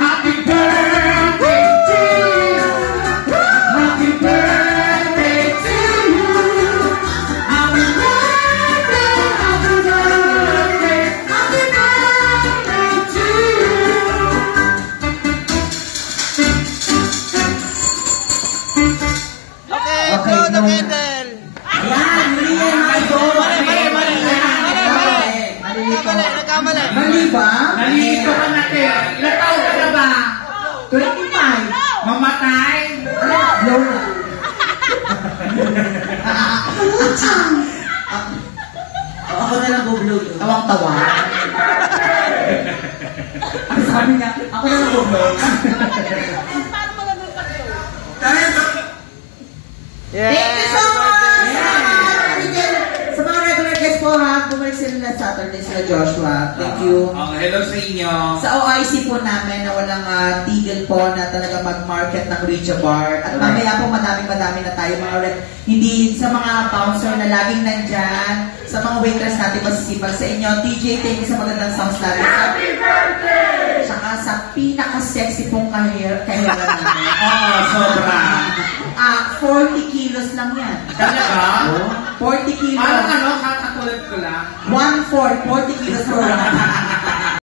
Happy birthday to you. Happy birthday to you. Happy birthday, happy birthday, happy birthday to you. Okay, blow the candle. Yan, hindi yan mago. Nagkamali, nagkamali. Mali ba? Nalilito ka na, te. Ilang taon ka na ba? 25. Mamatay? Blow na. Ako na lang go-blow yun. Tawang-tawa. Ang sabi niya, ako na lang go-blow. Yeah, Thank you so much! birthday. Sa mga regular guests po ha, bumalik sila na Saturday sila Joshua. Thank you. Hello sa inyo. Sa OIC po namin na walang tigil po na talaga mag-market ng Richa Bar. At mamaya po madami na tayo mga hindi sa mga bouncer na laging nandyan, sa mga waitress natin masisipag sa inyo. TJ, thank you sa magandang songs natin. Happy birthday! Saka sa pinaka-sexy pong kahira namin. Sobra. 40 kilos lang yan. Talaga? 40 kilos. Parang kakatulad ko lang. 1/4, 40 kilos per round.